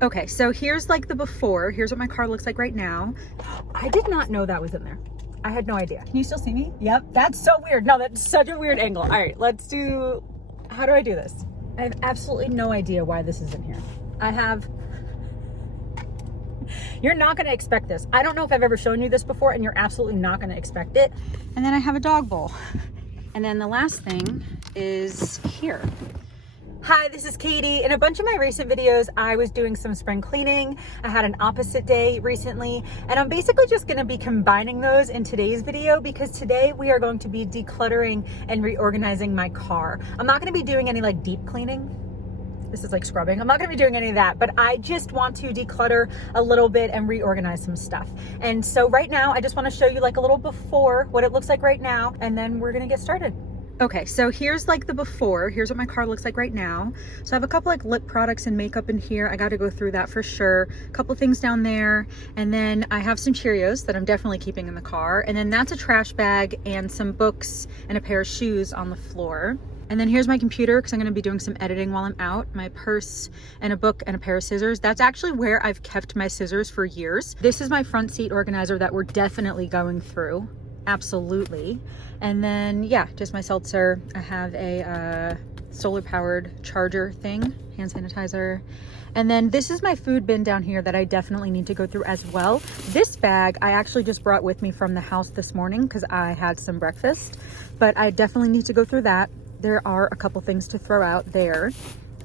Okay, so here's like the before. Here's what my car looks like right now. I did not know that was in there. I had no idea. Can you still see me? Yep, that's so weird. No, that's such a weird angle. All right, let's do, how do I do this? I have absolutely no idea why this is in here. You're not gonna expect this. I don't know if I've ever shown you this before, and you're absolutely not gonna expect it. And then I have a dog bowl. And then the last thing is here. Hi, this is Katie. In a bunch of my recent videos, I was doing some spring cleaning. I had an opposite day recently, and I'm basically just gonna be combining those in today's video because today we are going to be decluttering and reorganizing my car. I'm not gonna be doing any like deep cleaning. This is like scrubbing. I'm not gonna be doing any of that, but I just want to declutter a little bit and reorganize some stuff. And so right now, I just wanna show you like a little before, what it looks like right now, and then we're gonna get started. Okay, so here's like the before. Here's what my car looks like right now. So I have a couple like lip products and makeup in here. I got to go through that for sure. A couple things down there. And then I have some Cheerios that I'm definitely keeping in the car. And then that's a trash bag and some books and a pair of shoes on the floor. And then here's my computer because I'm going to be doing some editing while I'm out. My purse and a book and a pair of scissors. That's actually where I've kept my scissors for years. This is my front seat organizer that we're definitely going through. Absolutely. And then yeah, just my seltzer. I have a solar powered charger thing, hand sanitizer. And then this is my food bin down here that I definitely need to go through as well. This bag I actually just brought with me from the house this morning because I had some breakfast, but I definitely need to go through that. There are a couple things to throw out there.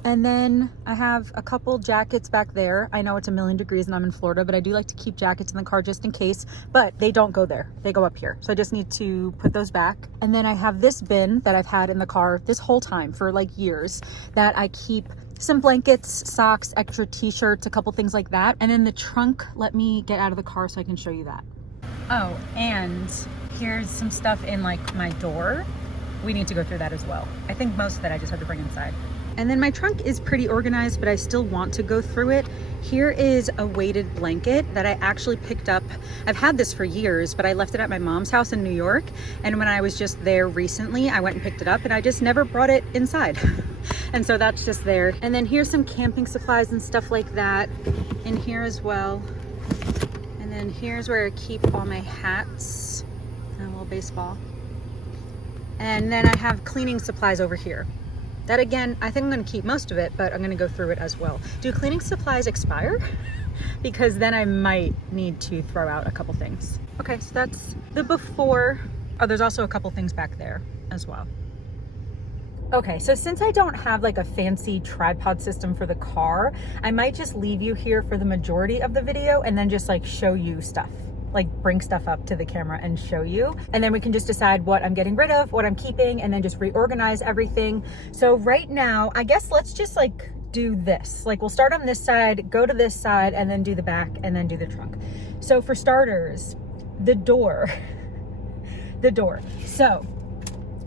And then I have a couple jackets back there. I know it's 1,000,000 degrees and I'm in Florida, but I do like to keep jackets in the car just in case, but they don't go there. They go up here. So I just need to put those back. And then I have this bin that I've had in the car this whole time for like years that I keep some blankets, socks, extra t-shirts, a couple things like that. And in the trunk, let me get out of the car so I can show you that. Oh, and here's some stuff in like my door. We need to go through that as well. I think most of that I just had to bring inside. And then my trunk is pretty organized, but I still want to go through it. Here is a weighted blanket that I actually picked up. I've had this for years, but I left it at my mom's house in New York. And when I was just there recently, I went and picked it up and I just never brought it inside. And so that's just there. And then here's some camping supplies and stuff like that in here as well. And then here's where I keep all my hats and a little baseball. And then I have cleaning supplies over here. That again, I think I'm gonna keep most of it, but I'm gonna go through it as well. Do cleaning supplies expire? Because then I might need to throw out a couple things. Okay, so that's the before. Oh, there's also a couple things back there as well. Okay, so since I don't have like a fancy tripod system for the car, I might just leave you here for the majority of the video and then just like show you stuff. Like bring stuff up to the camera and show you. And then we can just decide what I'm getting rid of, what I'm keeping, and then just reorganize everything. So right now, I guess let's just like do this. Like we'll start on this side, go to this side, and then do the back, and then do the trunk. So for starters, the door. The door. So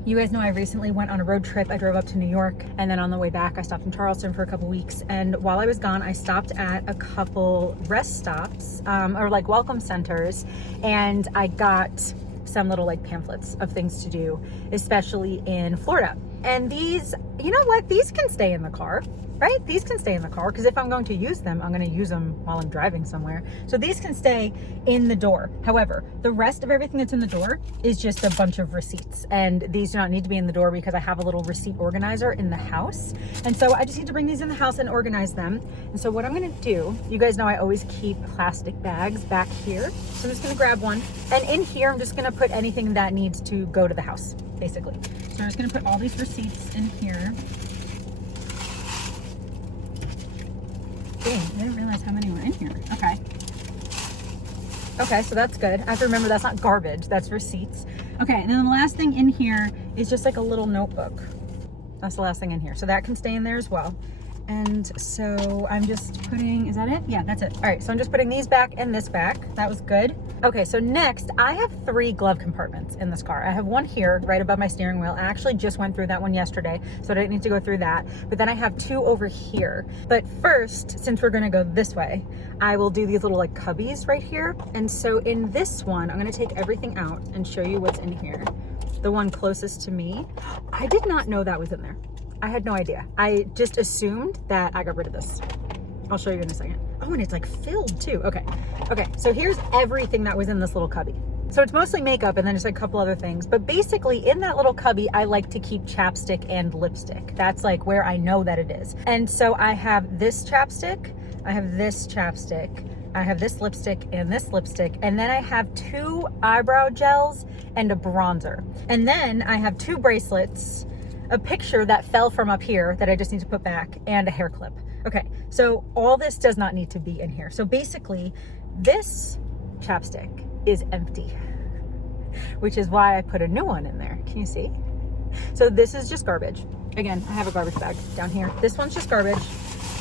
you guys know I recently went on a road trip. I drove up to New York, and then on the way back, I stopped in Charleston for a couple weeks. And while I was gone, I stopped at a couple rest stops or like welcome centers, and I got some little like pamphlets of things to do, especially in Florida. And these, you know what? These can stay in the car, right? These can stay in the car because if I'm going to use them, I'm going to use them while I'm driving somewhere. So these can stay in the door. However, the rest of everything that's in the door is just a bunch of receipts. And these do not need to be in the door because I have a little receipt organizer in the house. And so I just need to bring these in the house and organize them. And so what I'm going to do, you guys know I always keep plastic bags back here. So I'm just going to grab one. And in here, I'm just going to put anything that needs to go to the house, basically. So I'm just going to put all these receipts in here. Dang, I didn't realize how many were in here. Okay. Okay, so that's good. I have to remember that's not garbage, that's receipts. Okay, and then the last thing in here is just like a little notebook. That's the last thing in here. So that can stay in there as well. And so I'm just putting, is that it? Yeah, that's it. All right, so I'm just putting these back and this back. That was good. Okay, so next I have 3 glove compartments in this car. I have one here right above my steering wheel. I actually just went through that one yesterday, so I didn't need to go through that. But then I have 2 over here. But first, since we're gonna go this way, I will do these little like cubbies right here. And so in this one, I'm gonna take everything out and show you what's in here. The one closest to me. I did not know that was in there. I had no idea. I just assumed that I got rid of this. I'll show you in a second. Oh, and it's like filled too. Okay. Okay. So here's everything that was in this little cubby. So it's mostly makeup and then just a couple other things. But basically in that little cubby, I like to keep chapstick and lipstick. That's like where I know that it is. And so I have this chapstick, I have this chapstick, I have this lipstick and this lipstick. And then I have 2 eyebrow gels and a bronzer. And then I have 2 bracelets, a picture that fell from up here that I just need to put back, and a hair clip. Okay, so all this does not need to be in here. So basically this chapstick is empty, which is why I put a new one in there. Can you see? So this is just garbage. Again, I have a garbage bag down here. This one's just garbage.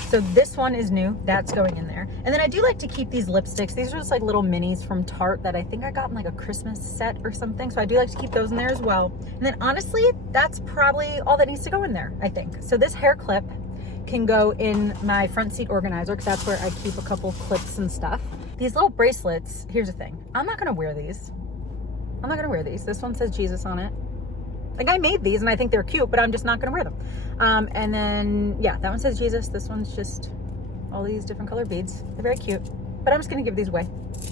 So this one is new, that's going in there. And then I do like to keep these lipsticks. These are just like little minis from Tarte that I think I got in like a Christmas set or something. So I do like to keep those in there as well. And then honestly, that's probably all that needs to go in there, I think. So this hair clip can go in my front seat organizer because that's where I keep a couple clips and stuff. These little bracelets, here's the thing. I'm not gonna wear these. I'm not gonna wear these. This one says Jesus on it. Like I made these and I think they're cute, but I'm just not gonna wear them. And then, yeah, that one says Jesus. This one's just all these different colored beads. They're very cute, but I'm just gonna give these away.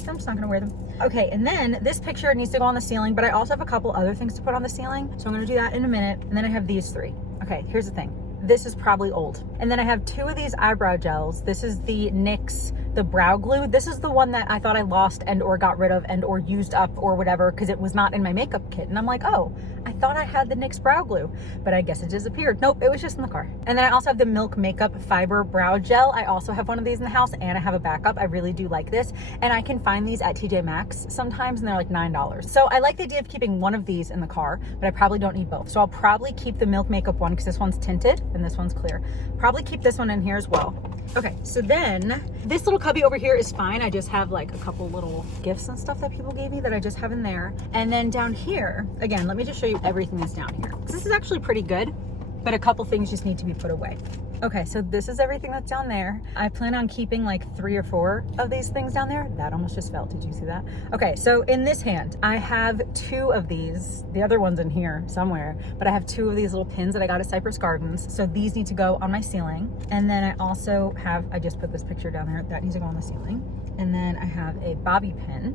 I'm just not gonna wear them. Okay, and then this picture needs to go on the ceiling, but I also have a couple other things to put on the ceiling. So I'm gonna do that in a minute. And then I have these 3. Okay, here's the thing. This is probably old. And then I have 2 of these eyebrow gels. This is the NYX, the brow glue. This is the one that I thought I lost and or got rid of and or used up or whatever because it was not in my makeup kit. And I'm like, oh, I thought I had the NYX brow glue, but I guess it disappeared. Nope, it was just in the car. And then I also have the Milk Makeup Fiber Brow Gel. I also have one of these in the house and I have a backup. I really do like this. And I can find these at TJ Maxx sometimes and they're like $9. So I like the idea of keeping one of these in the car, but I probably don't need both. So I'll probably keep the Milk Makeup one because this one's tinted and this one's clear. Probably keep this one in here as well. Okay, so then this little cubby over here is fine. I just have like a couple little gifts and stuff that people gave me that I just have in there. And then down here, again, let me just show you everything that's down here. This is actually pretty good, but a couple things just need to be put away. Okay, so this is everything that's down there. I plan on keeping like 3 or 4 of these things down there. That almost just fell. Did you see that? Okay, so in this hand, I have 2 of these. The other one's in here somewhere, but I have 2 of these little pins that I got at Cypress Gardens. So these need to go on my ceiling. And then I also have, I just put this picture down there. That needs to go on the ceiling. And then I have a bobby pin.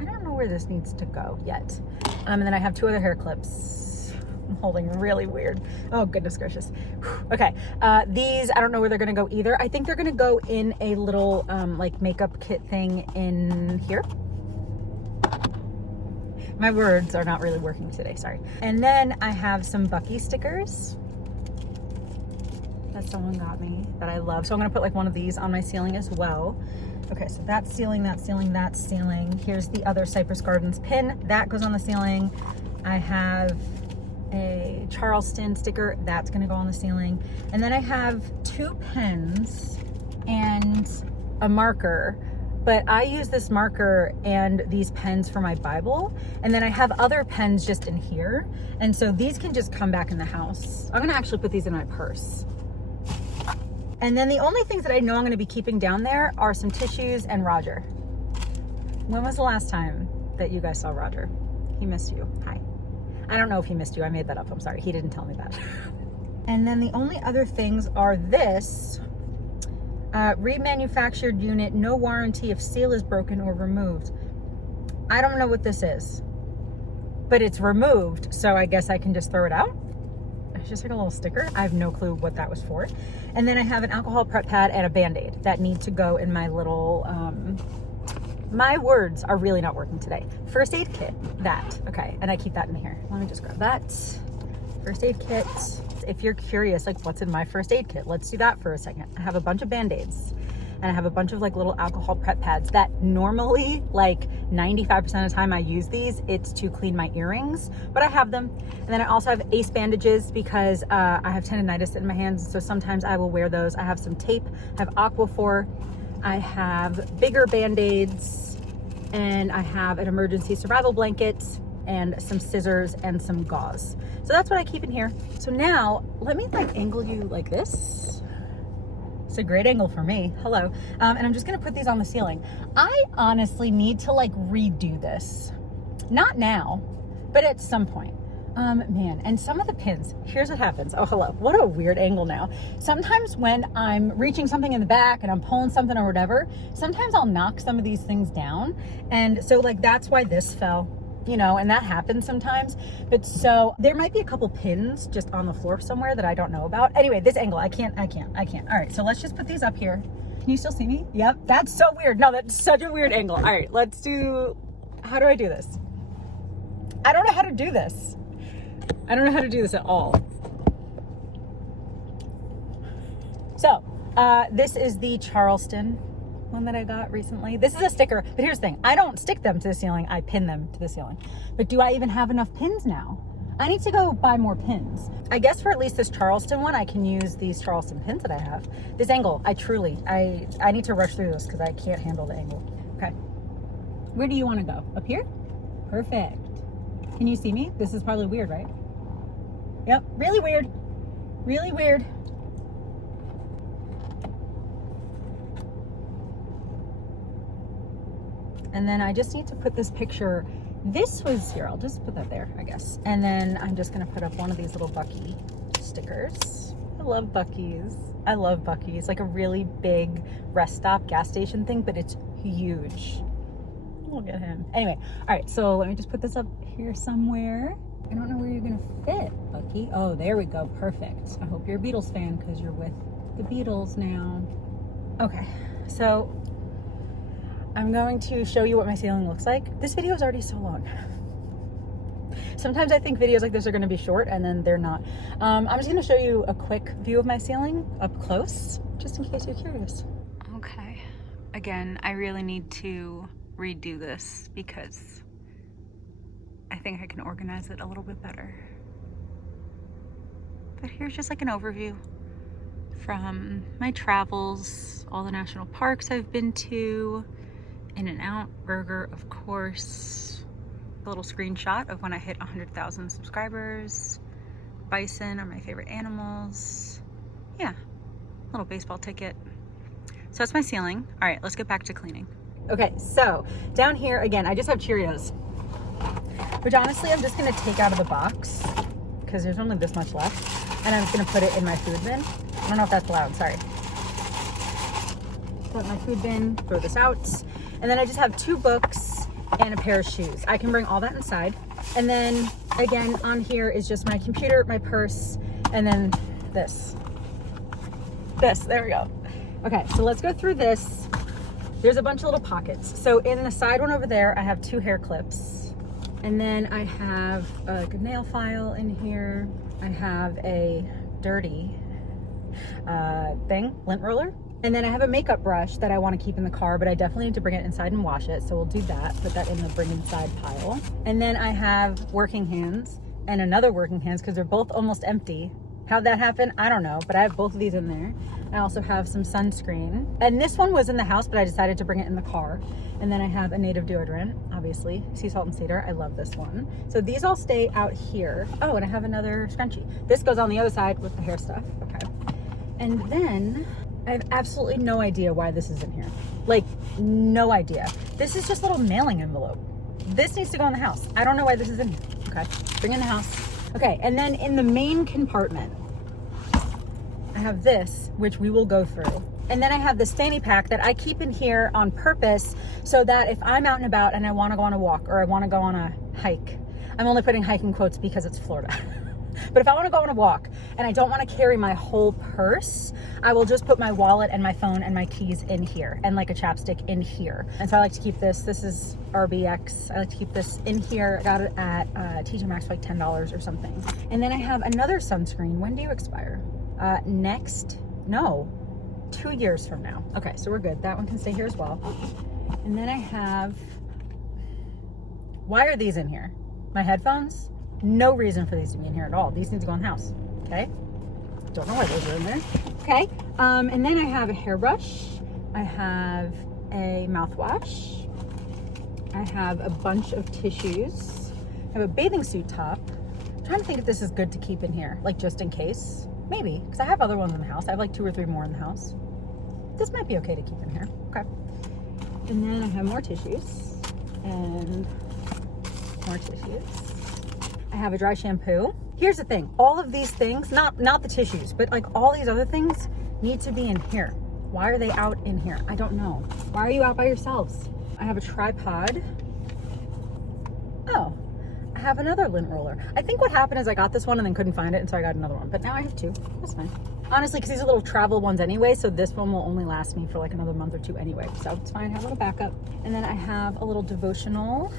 I don't know where this needs to go yet. And then I have 2 other hair clips. I'm holding really weird. Oh, goodness gracious. Okay, these, I don't know where they're gonna go either. I think they're gonna go in a little like makeup kit thing in here. My words are not really working today, sorry. And then I have some Bucky stickers that someone got me that I love. So I'm gonna put like one of these on my ceiling as well. Okay, so that's ceiling, that's ceiling, that's ceiling. Here's the other Cypress Gardens pin. That goes on the ceiling. I have a Charleston sticker. That's gonna go on the ceiling. And then I have 2 pens and a marker. But I use this marker and these pens for my Bible. And then I have other pens just in here. And so these can just come back in the house. I'm gonna actually put these in my purse. And then the only things that I know I'm gonna be keeping down there are some tissues and Roger. When was the last time that you guys saw Roger? He missed you. Hi. I don't know if he missed you. I made that up. I'm sorry. He didn't tell me that. And then the only other things are this remanufactured unit, no warranty if seal is broken or removed. I don't know what this is, but it's removed. So I guess I can just throw it out. It's just like a little sticker. I have no clue what that was for. And then I have an alcohol prep pad and a Band-Aid that need to go in my little, my words are really not working today. First aid kit, that, okay. And I keep that in here. Let me just grab that. First aid kit. If you're curious, like what's in my first aid kit, let's do that for a second. I have a bunch of Band-Aids and I have a bunch of like little alcohol prep pads that normally like 95% of the time I use these, it's to clean my earrings, but I have them. And then I also have Ace bandages because I have tendonitis in my hands. So sometimes I will wear those. I have some tape, I have Aquaphor, I have bigger Band-Aids, and I have an emergency survival blanket and some scissors and some gauze. So that's what I keep in here. So now let me like angle you like this. It's a great angle for me. Hello. And I'm just gonna put these on the ceiling. I honestly need to like redo this. Not now, but at some point. Man, and some of the pins, here's what happens. Oh, hello. What a weird angle now. Sometimes when I'm reaching something in the back and I'm pulling something or whatever, sometimes I'll knock some of these things down. And so like, that's why this fell, you know, and that happens sometimes. But so there might be a couple pins just on the floor somewhere that I don't know about. Anyway, this angle, I can't. All right, so let's just put these up here. Can you still see me? Yep, that's so weird. No, that's such a weird angle. All right, let's do, how do I do this? I don't know how to do this. I don't know how to do this at all. So, this is the Charleston one that I got recently. This is a sticker, but here's the thing. I don't stick them to the ceiling. I pin them to the ceiling. But do I even have enough pins now? I need to go buy more pins. I guess for at least this Charleston one, I can use these Charleston pins that I have. This angle, I need to rush through this because I can't handle the angle. Okay. Where do you want to go? Up here? Perfect. Can you see me? This is probably weird, right? Yep, really weird. Really weird. And then I just need to put this picture. This was here, I'll just put that there, I guess. And then I'm just gonna put up one of these little Bucky stickers. I love Buc-ee's. I love Buc-ee's, like a really big rest stop gas station thing, but it's huge. Look at him. Anyway, all right, so let me just put this up here somewhere. I don't know where you're gonna fit, Bucky. Oh, there we go, perfect. I hope you're a Beatles fan because you're with the Beatles now. Okay, so I'm going to show you what my ceiling looks like. This video is already so long. Sometimes I think videos like this are gonna be short and then they're not. I'm just gonna show you a quick view of my ceiling up close, just in case you're curious. Okay, again, I really need to redo this because I think I can organize it a little bit better. But here's just like an overview from my travels, all the national parks I've been to, In-N-Out Burger, of course, a little screenshot of when I hit 100,000 subscribers. Bison are my favorite animals. Yeah, little baseball ticket. So that's my ceiling. All right, let's get back to cleaning. Okay, so down here, again, I just have Cheerios, which honestly, I'm just gonna take out of the box because there's only this much left. And I'm just gonna put it in my food bin. I don't know if that's loud, sorry. Put in my food bin, throw this out. And then I just have 2 books and a pair of shoes. I can bring all that inside. And then again, on here is just my computer, my purse, and then this, there we go. Okay, so let's go through this. There's a bunch of little pockets. So in the side one over there, I have 2 hair clips. And then I have a good nail file in here. I have a dirty lint roller. And then I have a makeup brush that I want to keep in the car, but I definitely need to bring it inside and wash it. So we'll do that, put that in the bring inside pile. And then I have working hands and another working hands because they're both almost empty. How'd that happen? I don't know, but I have both of these in there. I also have some sunscreen. And this one was in the house, but I decided to bring it in the car. And then I have a native deodorant, obviously, sea salt and cedar. I love this one. So these all stay out here. Oh, and I have another scrunchie. This goes on the other side with the hair stuff. Okay. And then I have absolutely no idea why this is in here. Like, no idea. This is just a little mailing envelope. This needs to go in the house. I don't know why this is in here. Okay, bring it in the house. Okay, and then in the main compartment, I have this, which we will go through. And then I have this fanny pack that I keep in here on purpose so that if I'm out and about and I want to go on a walk or I want to go on a hike, I'm only putting hike in quotes because it's Florida. But if I want to go on a walk and I don't want to carry my whole purse, I will just put my wallet and my phone and my keys in here and like a chapstick in here. And so I like to keep this. This is RBX. I like to keep this in here. I got it at TJ Maxx for like $10 or something. And then I have another sunscreen. When do you expire? No, 2 years from now. Okay, so we're good. That one can stay here as well. And then I have, why are these in here? My headphones? No reason for these to be in here at all. These need to go in the house, okay? Don't know why those are in there. Okay, and then I have a hairbrush. I have a mouthwash. I have a bunch of tissues. I have a bathing suit top. I'm trying to think if this is good to keep in here, like just in case. Maybe, because I have other ones in the house. I have like 2 or 3 more in the house. This might be okay to keep in here, okay. And then I have more tissues and more tissues. I have a dry shampoo. Here's the thing, all of these things, not the tissues, but like all these other things need to be in here. Why are they out in here? I don't know. Why are you out by yourselves? I have a tripod. Oh, I have another lint roller. I think what happened is I got this one and then couldn't find it, and so I got another one, but now I have two. That's fine. Honestly, because these are little travel ones anyway, so this one will only last me for like another month or two anyway, so it's fine. I have a little backup. And then I have a little devotional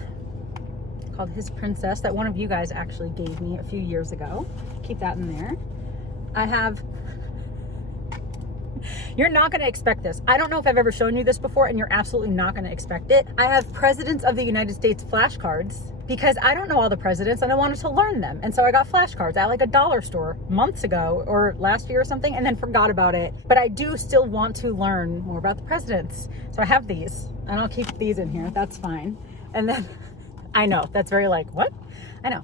called His Princess that one of you guys actually gave me a few years ago. Keep that in there. I have, you're not going to expect this. I don't know if I've ever shown you this before, and you're absolutely not going to expect it. I have Presidents of the United States flashcards because I don't know all the presidents and I wanted to learn them. And so I got flashcards at like a dollar store months ago or last year or something, and then forgot about it. But I do still want to learn more about the presidents. So I have these, and I'll keep these in here. That's fine. And then I know that's very like, what? I know.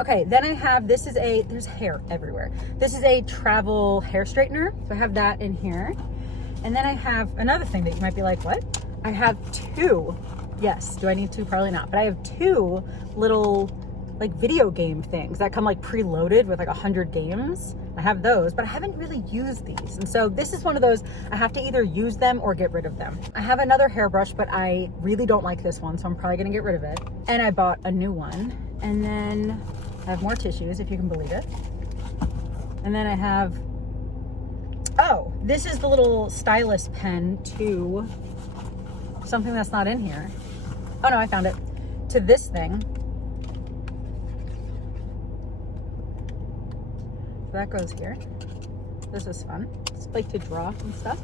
Okay, then I have, there's hair everywhere. This is a travel hair straightener. So I have that in here. And then I have another thing that you might be like, what? I have two. Yes, do I need two? Probably not. But I have two little like video game things that come like preloaded with like 100 games. I have those, but I haven't really used these. And so this is one of those, I have to either use them or get rid of them. I have another hairbrush, but I really don't like this one, so I'm probably gonna get rid of it. And I bought a new one. And then I have more tissues, if you can believe it. And then I have, oh, this is the little stylus pen to something that's not in here. Oh no, I found it. To this thing. So that goes here. This is fun. It's like to draw and stuff.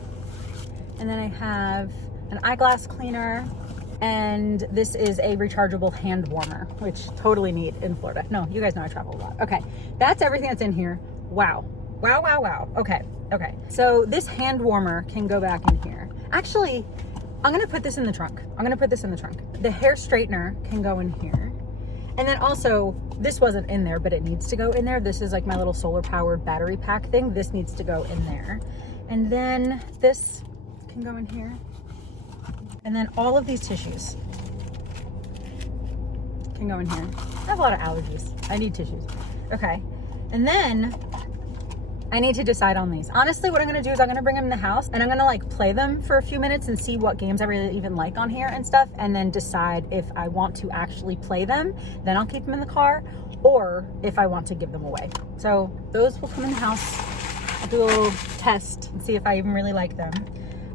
And then I have an eyeglass cleaner. And this is a rechargeable hand warmer, which totally need in Florida. No, you guys know I travel a lot. Okay, that's everything that's in here. Wow. Wow, wow, wow. Okay, okay. So this hand warmer can go back in here. Actually, I'm gonna put this in the trunk. The hair straightener can go in here. And then also, this wasn't in there, but it needs to go in there. This is like my little solar powered battery pack thing. This needs to go in there. And then this can go in here. And then all of these tissues can go in here. I have a lot of allergies. I need tissues. Okay. And then I need to decide on these. Honestly, what I'm gonna do is I'm gonna bring them in the house and I'm gonna like play them for a few minutes and see what games I really even like on here and stuff, and then decide if I want to actually play them. Then I'll keep them in the car, or if I want to give them away. So those will come in the house. I'll do a little test and see if I even really like them.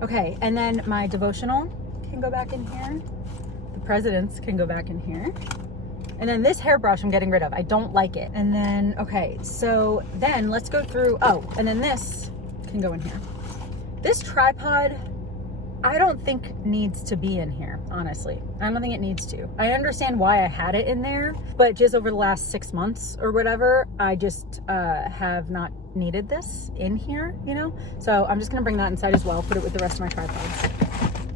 Okay, and then my devotional can go back in here. The presidents can go back in here. And then this hairbrush I'm getting rid of. I don't like it. And then, okay, so then let's go through, oh, and then this can go in here. This tripod, I don't think needs to be in here, honestly. I don't think it needs to. I understand why I had it in there, but just over the last 6 months or whatever, I just have not needed this in here, you know? So I'm just gonna bring that inside as well, put it with the rest of my tripods.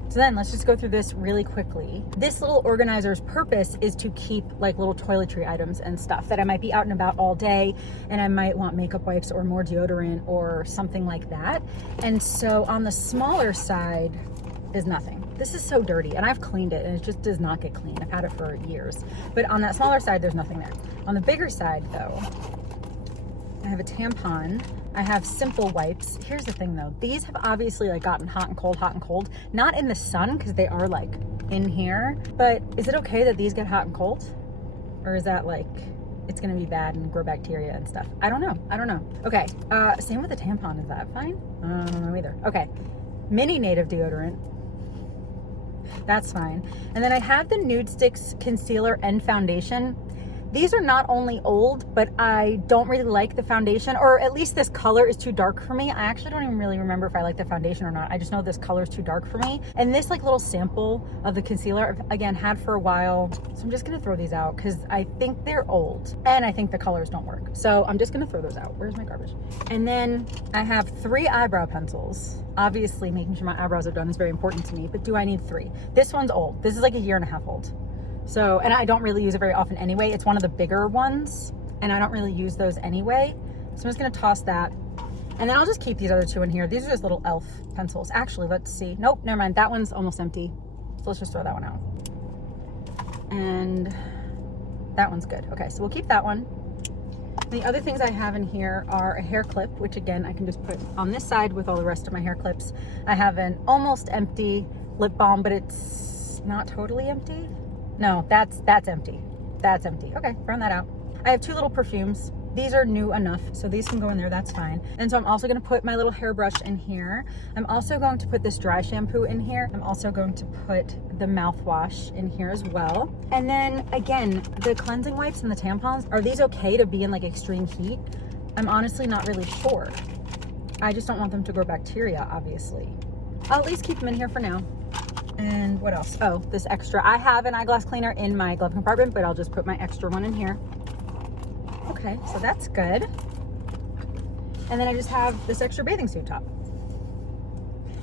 So then let's just go through this really quickly. This little organizer's purpose is to keep like little toiletry items and stuff that I might be out and about all day, and I might want makeup wipes or more deodorant or something like that. And so on the smaller side is nothing. This is so dirty, and I've cleaned it and it just does not get clean. I've had it for years. But on that smaller side, there's nothing there. On the bigger side though, I have a tampon. I have simple wipes. Here's the thing though, these have obviously like gotten hot and cold, not in the sun because they are like in here, but is it okay that these get hot and cold? Or is that like, it's gonna be bad and grow bacteria and stuff? I don't know. Okay, same with the tampon, is that fine? I don't know either. Okay, mini native deodorant. That's fine. And then I have the Nude Sticks concealer and foundation. These are not only old, but I don't really like the foundation, or at least this color is too dark for me. I actually don't even really remember if I like the foundation or not. I just know this color is too dark for me. And this like little sample of the concealer, I've again had for a while. So I'm just gonna throw these out because I think they're old and I think the colors don't work. So I'm just gonna throw those out. Where's my garbage? And then I have 3 eyebrow pencils. Obviously making sure my eyebrows are done is very important to me, but do I need 3? This one's old. This is like 1.5 years old. So, and I don't really use it very often anyway. It's one of the bigger ones and I don't really use those anyway. So I'm just gonna toss that. And then I'll just keep these other 2 in here. These are just little elf pencils. Actually, let's see. Nope, never mind. That one's almost empty. So let's just throw that one out. And That one's good. Okay, so we'll keep that one. The other things I have in here are a hair clip, which again, I can just put on this side with all the rest of my hair clips. I have an almost empty lip balm, but it's not totally empty. No, that's empty. That's empty. Okay, throwing that out. I have 2 little perfumes. These are new enough, so these can go in there, that's fine. And so I'm also gonna put my little hairbrush in here. I'm also going to put this dry shampoo in here. I'm also going to put the mouthwash in here as well. And then again, the cleansing wipes and the tampons, are these okay to be in like extreme heat? I'm honestly not really sure. I just don't want them to grow bacteria, obviously. I'll at least keep them in here for now. And what else? Oh, this extra. I have an eyeglass cleaner in my glove compartment, but I'll just put my extra one in here. Okay, so that's good. And then I just have this extra bathing suit top.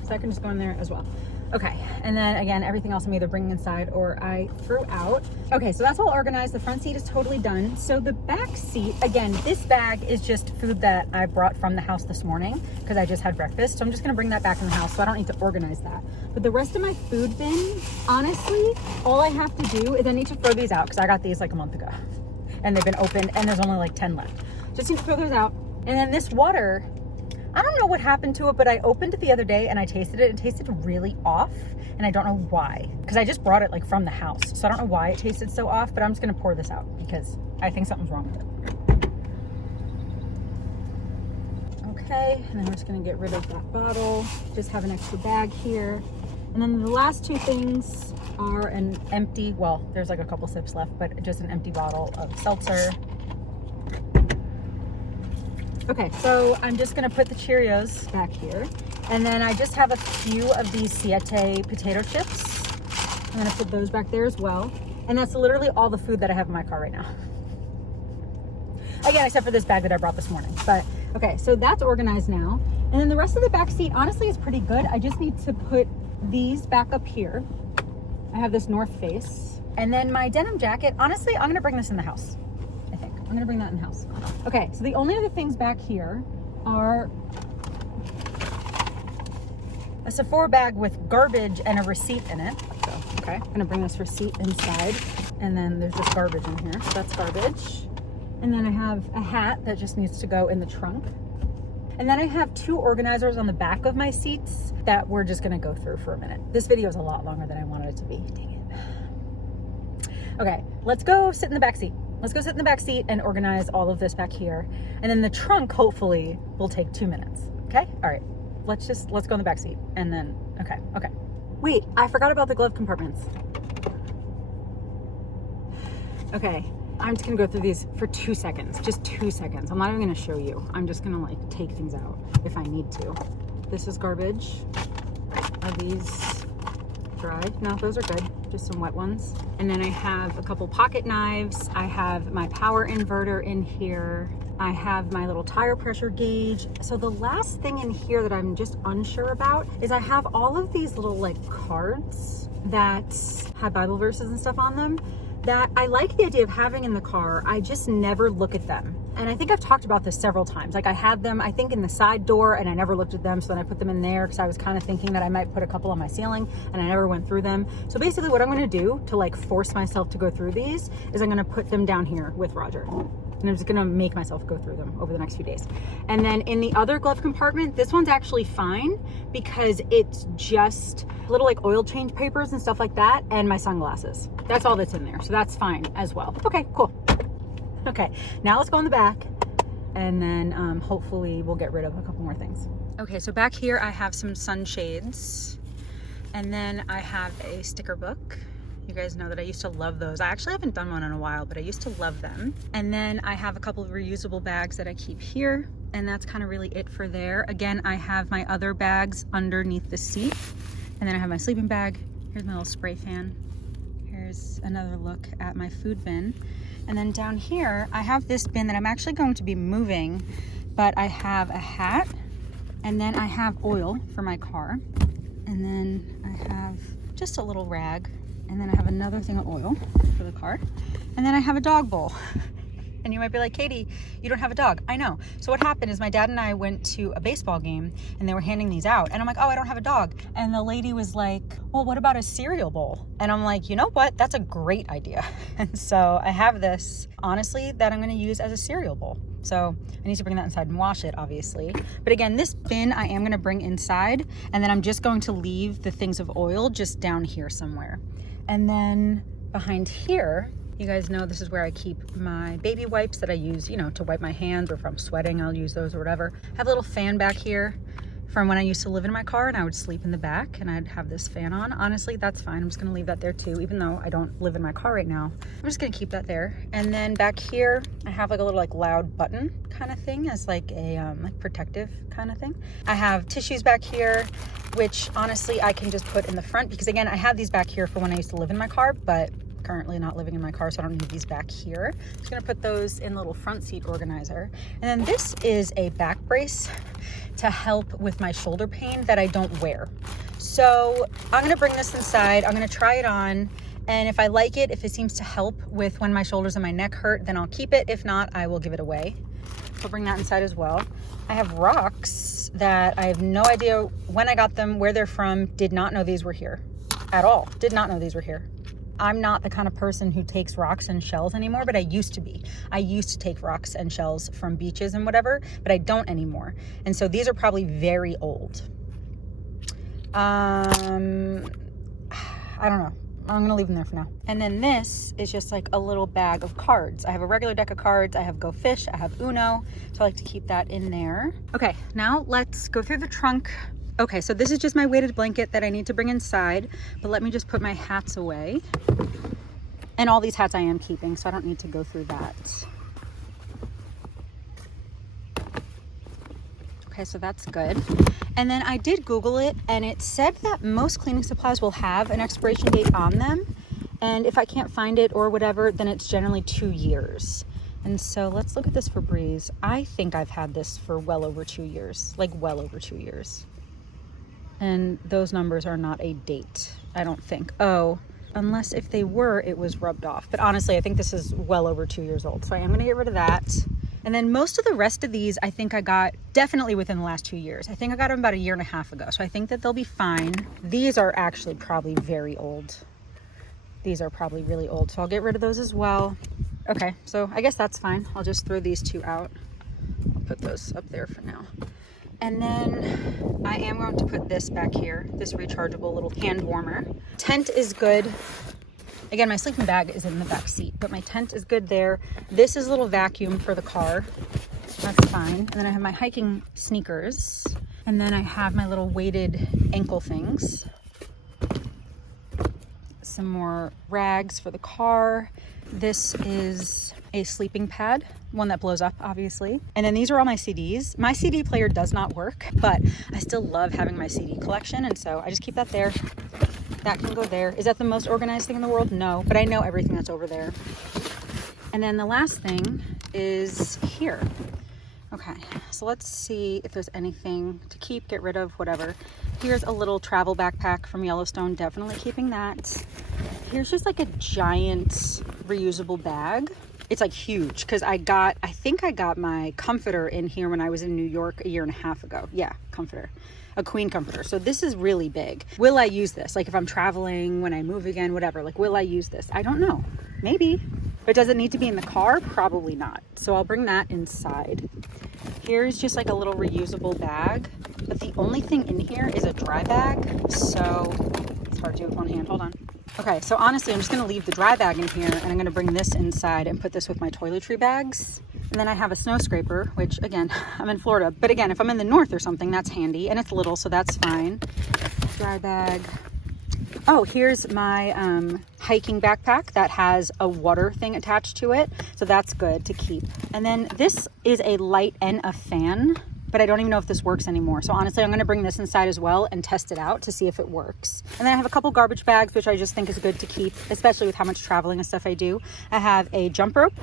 So I can just go in there as well. Okay, and then again, everything else I'm either bringing inside or I threw out. Okay, so that's all organized. The front seat is totally done. So the back seat, again, this bag is just food that I brought from the house this morning because I just had breakfast. So I'm just gonna bring that back in the house so I don't need to organize that. But the rest of my food bin, honestly, all I have to do is I need to throw these out because I got these like a month ago. And they've been opened and there's only like 10 left. Just need to throw those out. And then this water, I don't know what happened to it, but I opened it the other day and I tasted it. It tasted really off and I don't know why. Because I just brought it like from the house. So I don't know why it tasted so off, but I'm just gonna pour this out because I think something's wrong with it. Okay, and then we're just gonna get rid of that bottle. Just have an extra bag here. And then the last 2 things are an empty, well, there's like a couple sips left, but just an empty bottle of seltzer. Okay, so I'm just gonna put the Cheerios back here. And then I just have a few of these Siete potato chips. I'm gonna put those back there as well. And that's literally all the food that I have in my car right now. Again, except for this bag that I brought this morning. But okay, so that's organized now. And then the rest of the back seat, honestly, is pretty good. I just need to put these back up here. I have this North Face. And then my denim jacket, honestly, I'm gonna bring this in the house. I think I'm gonna bring that in the house. Okay, so the only other things back here are a Sephora bag with garbage and a receipt in it. So, okay, I'm gonna bring this receipt inside. And then there's just garbage in here, so that's garbage. And then I have a hat that just needs to go in the trunk. And then I have 2 organizers on the back of my seats that we're just gonna go through for a minute. This video is a lot longer than I wanted it to be, dang it. Okay, let's go sit in the back seat. Let's go sit in the back seat and organize all of this back here. And then the trunk, hopefully, will take 2 minutes, okay? All right, let's go in the back seat and then, okay. Wait, I forgot about the glove compartments. Okay. I'm just gonna go through these for 2 seconds, just 2 seconds. I'm not even gonna show you. I'm just gonna like take things out if I need to. This is garbage. Are these dried? No, those are good. Just some wet ones. And then I have a couple pocket knives. I have my power inverter in here. I have my little tire pressure gauge. So the last thing in here that I'm just unsure about is I have all of these little like cards that have Bible verses and stuff on them that I like the idea of having in the car. I just never look at them. And I think I've talked about this several times. Like I had them, I think in the side door and I never looked at them. So then I put them in there because I was kind of thinking that I might put a couple on my ceiling and I never went through them. So basically what I'm gonna do to like force myself to go through these is I'm gonna put them down here with Roger. And I'm just gonna make myself go through them over the next few days. And then in the other glove compartment, this one's actually fine because it's just little like oil change papers and stuff like that and my sunglasses. That's all that's in there. So that's fine as well. Okay, cool. Okay, now let's go in the back and then hopefully we'll get rid of a couple more things. Okay, so back here I have some sunshades and then I have a sticker book. You guys know that I used to love those. I actually haven't done one in a while, but I used to love them. And then I have a couple of reusable bags that I keep here, and that's kind of really it for there. Again, I have my other bags underneath the seat, and then I have my sleeping bag. Here's my little spray fan. Here's another look at my food bin. And then down here, I have this bin that I'm actually going to be moving, but I have a hat, and then I have oil for my car, and then I have just a little rag. And then I have another thing of oil for the car. And then I have a dog bowl. And you might be like, Katie, you don't have a dog. I know. So what happened is my dad and I went to a baseball game and they were handing these out. And I'm like, oh, I don't have a dog. And the lady was like, well, what about a cereal bowl? And I'm like, you know what? That's a great idea. And so I have this, honestly, that I'm going to use as a cereal bowl. So I need to bring that inside and wash it, obviously. But again, this bin I am going to bring inside, and then I'm just going to leave the things of oil just down here somewhere. And then behind here, you guys know this is where I keep my baby wipes that I use, you know, to wipe my hands, or if I'm sweating, I'll use those or whatever. I have a little fan back here from when I used to live in my car and I would sleep in the back and I'd have this fan on. Honestly, that's fine. I'm just gonna leave that there too, even though I don't live in my car right now. I'm just gonna keep that there. And then back here, I have like a little like loud button kind of thing as like a like protective kind of thing. I have tissues back here, which honestly I can just put in the front because again, I have these back here for when I used to live in my car, but currently not living in my car, so I don't need these back here. I'm just gonna put those in a little front seat organizer. And then this is a back brace to help with my shoulder pain that I don't wear. So I'm gonna bring this inside, I'm gonna try it on, and if I like it, if it seems to help with when my shoulders and my neck hurt, then I'll keep it. If not, I will give it away. I'll bring that inside as well. I have rocks that I have no idea when I got them, where they're from, did not know these were here at all. Did not know these were here. I'm not the kind of person who takes rocks and shells anymore, but I used to be. I used to take rocks and shells from beaches and whatever, but I don't anymore. And so these are probably very old. I don't know. I'm gonna leave them there for now. And then this is just like a little bag of cards. I have a regular deck of cards. I have Go Fish, I have Uno. So I like to keep that in there. Okay, now let's go through the trunk. Okay, so this is just my weighted blanket that I need to bring inside, but let me just put my hats away. And all these hats I am keeping, so I don't need to go through that. Okay, so that's good. And then I did Google it, and it said that most cleaning supplies will have an expiration date on them. And if I can't find it or whatever, then it's generally 2 years. And so let's look at this Febreze. I think I've had this for well over 2 years, like well over 2 years. And those numbers are not a date, I don't think. Oh, unless if they were, it was rubbed off. But honestly, I think this is well over 2 years old. So I am gonna get rid of that. And then most of the rest of these, I think I got definitely within the last 2 years. I think I got them about 1.5 years ago. So I think that they'll be fine. These are actually probably very old. These are probably really old. So I'll get rid of those as well. Okay, so I guess that's fine. I'll just throw these two out. I'll put those up there for now. And then I am going to put this back here, this rechargeable little hand warmer. Tent is good. Again, my sleeping bag is in the back seat, but my tent is good there. This is a little vacuum for the car. That's fine. And then I have my hiking sneakers. And then I have my little weighted ankle things. Some more rags for the car. This is a sleeping pad, one that blows up, obviously. And then these are all my CDs. My CD player does not work, but I still love having my CD collection, and so I just keep that there. That can go there. Is that the most organized thing in the world? No, but I know everything that's over there. And then the last thing is here. Okay, so let's see if there's anything to keep, get rid of, whatever. Here's a little travel backpack from Yellowstone, definitely keeping that. Here's just like a giant reusable bag. It's like huge because I think I got my comforter in here when I was in New York 1.5 years ago. Yeah, comforter, a queen comforter. So this is really big. Will I use this? Like if I'm traveling, when I move again, whatever, like will I use this? I don't know, maybe. But does it need to be in the car? Probably not. So I'll bring that inside. Here's just like a little reusable bag, but the only thing in here is a dry bag. So it's hard to do with one hand, hold on. Okay, so honestly, I'm just gonna leave the dry bag in here and I'm gonna bring this inside and put this with my toiletry bags. And then I have a snow scraper, which again, I'm in Florida, but again, if I'm in the north or something, that's handy, and it's little, so that's fine. Dry bag. Oh, here's my hiking backpack that has a water thing attached to it, so that's good to keep. And then this is a light and a fan, but I don't even know if this works anymore. So honestly, I'm gonna bring this inside as well and test it out to see if it works. And then I have a couple garbage bags, which I just think is good to keep, especially with how much traveling and stuff I do. I have a jump rope.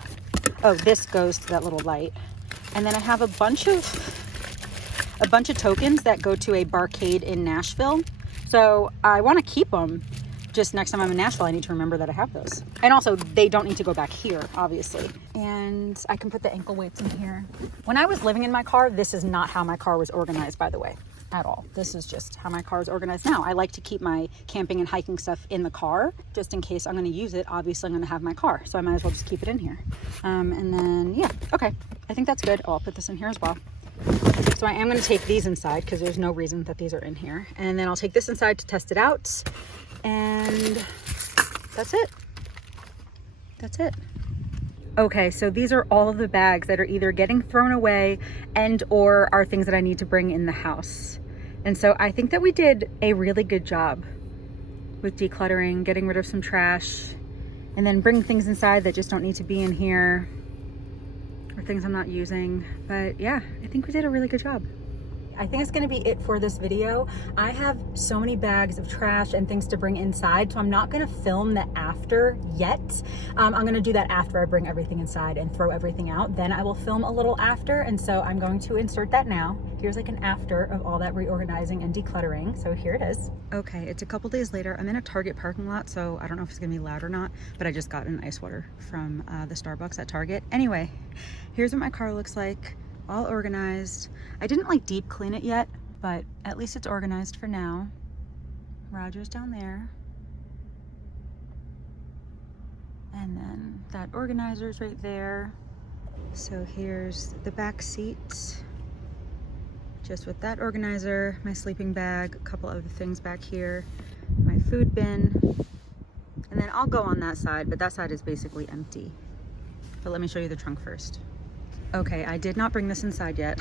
Oh, this goes to that little light. And then I have a bunch of tokens that go to a barcade in Nashville. So I wanna keep them, just next time I'm in Nashville, I need to remember that I have those. And also, they don't need to go back here, obviously. And I can put the ankle weights in here. When I was living in my car, this is not how my car was organized, by the way, at all. This is just how my car is organized now. I like to keep my camping and hiking stuff in the car, just in case I'm going to use it. Obviously, I'm going to have my car, so I might as well just keep it in here. And then, yeah, okay. I think that's good. Oh, I'll put this in here as well. So I am going to take these inside because there's no reason that these are in here. And then I'll take this inside to test it out. And that's it. That's it. Okay, so these are all of the bags that are either getting thrown away and or are things that I need to bring in the house. And so I think that we did a really good job with decluttering, getting rid of some trash, and then bringing things inside that just don't need to be in here, or things I'm not using. But yeah, I think we did a really good job. I think it's going to be it for this video. I have so many bags of trash and things to bring inside, so I'm not going to film the after yet. I'm going to do that after I bring everything inside and throw everything out. Then I will film a little after, and so I'm going to insert that now. Here's like an after of all that reorganizing and decluttering. So here it is. Okay, it's a couple days later. I'm in a Target parking lot, so I don't know if it's going to be loud or not, but I just got an ice water from the Starbucks at Target. Anyway, here's what my car looks like. All organized. I didn't like deep clean it yet, but at least it's organized for now. Roger's down there. And then that organizer's right there. So here's the back seat. Just with that organizer, my sleeping bag, a couple other things back here, my food bin. And then I'll go on that side, but that side is basically empty. But let me show you the trunk first. Okay, I did not bring this inside yet,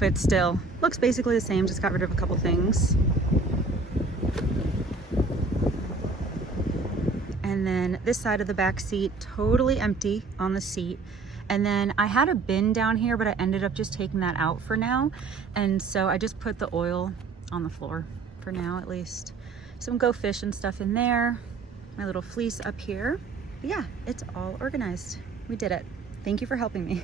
but still looks basically the same, just got rid of a couple things. And then this side of the back seat, totally empty on the seat. And then I had a bin down here, but I ended up just taking that out for now. And so I just put the oil on the floor for now, at least. Some Go Fish and stuff in there. My little fleece up here. But yeah, it's all organized. We did it. Thank you for helping me.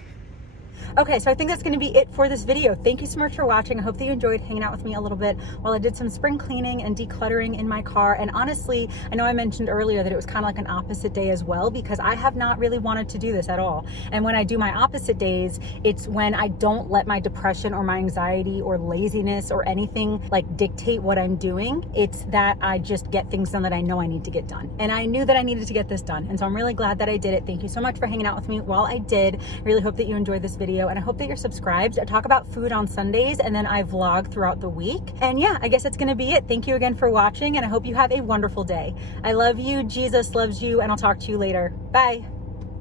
Okay, so I think that's going to be it for this video. Thank you so much for watching. I hope that you enjoyed hanging out with me a little bit while I did some spring cleaning and decluttering in my car. And honestly, I know I mentioned earlier that it was kind of like an opposite day as well, because I have not really wanted to do this at all. And when I do my opposite days, it's when I don't let my depression or my anxiety or laziness or anything like dictate what I'm doing. It's that I just get things done that I know I need to get done. And I knew that I needed to get this done. And so I'm really glad that I did it. Thank you so much for hanging out with me while I did. I really hope that you enjoyed this video, and I hope that you're subscribed. I talk about food on Sundays, and then I vlog throughout the week. And yeah, I guess that's gonna be it. Thank you again for watching, and I hope you have a wonderful day. I love you, Jesus loves you, and I'll talk to you later. Bye.